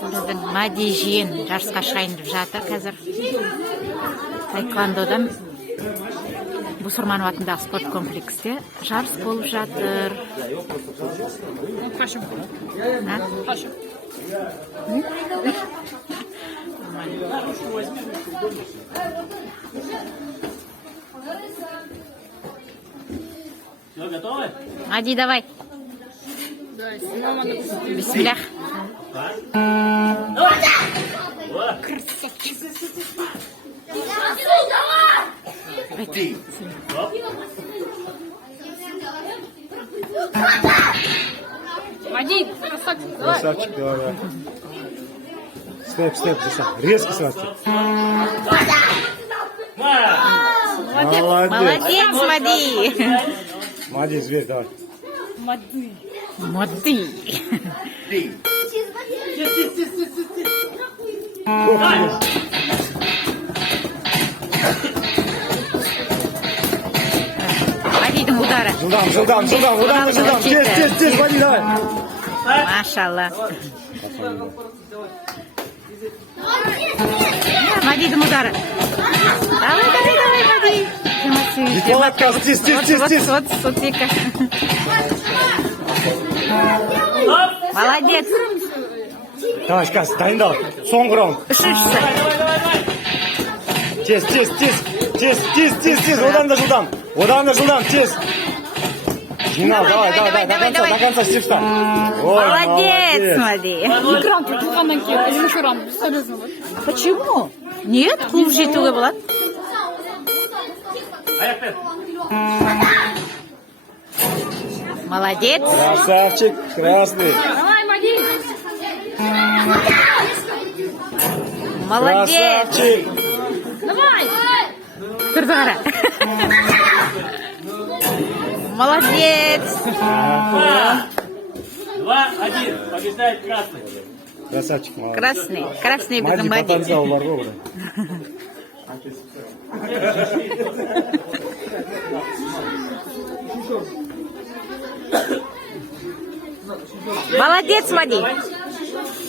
Біздің Мади жиен жарысқа шығайын деп жатыр қазір. Таэквондодан Бусурманов атындағы спорт комплексте жарыс болып жатыр. Қашым. Қашым. Все, готовы? Мади, давай. Бисмиллах. Мади, красавчик. Красавчик, давай. Степ, Душа. Резко сразу. Молодец. Молодец, Мади. Молодец, зверь, давай. Мади. Мади. Мадидің удары. Жылдам. Тез, Мади, давай. Машалла. Мадидің удары. Давай, Мади. Дипломат қазір, тез. Вот екі. Молодец. Давай, Кас, дайындал. Соңғы раунд. Үшіншісі. Тез. Одан да жылдам, тез. Жинал, давай. До конца степста. Молодец, Мади. Экран тұтылғаннан кейін үшінші раунд бесполезно. Почему? Нет, қуып жетуге болады. Аяқпен. Молодец. Красавчик, красный. Давай, Мади. Молодец. Красавчик. Давай. Тұрды қара. Молодец. 2-1. Побеждает красный. Красавчик, молодец. Красный Мади біздің Мади. потенциал бар ғой бұда. Молодец, Мади.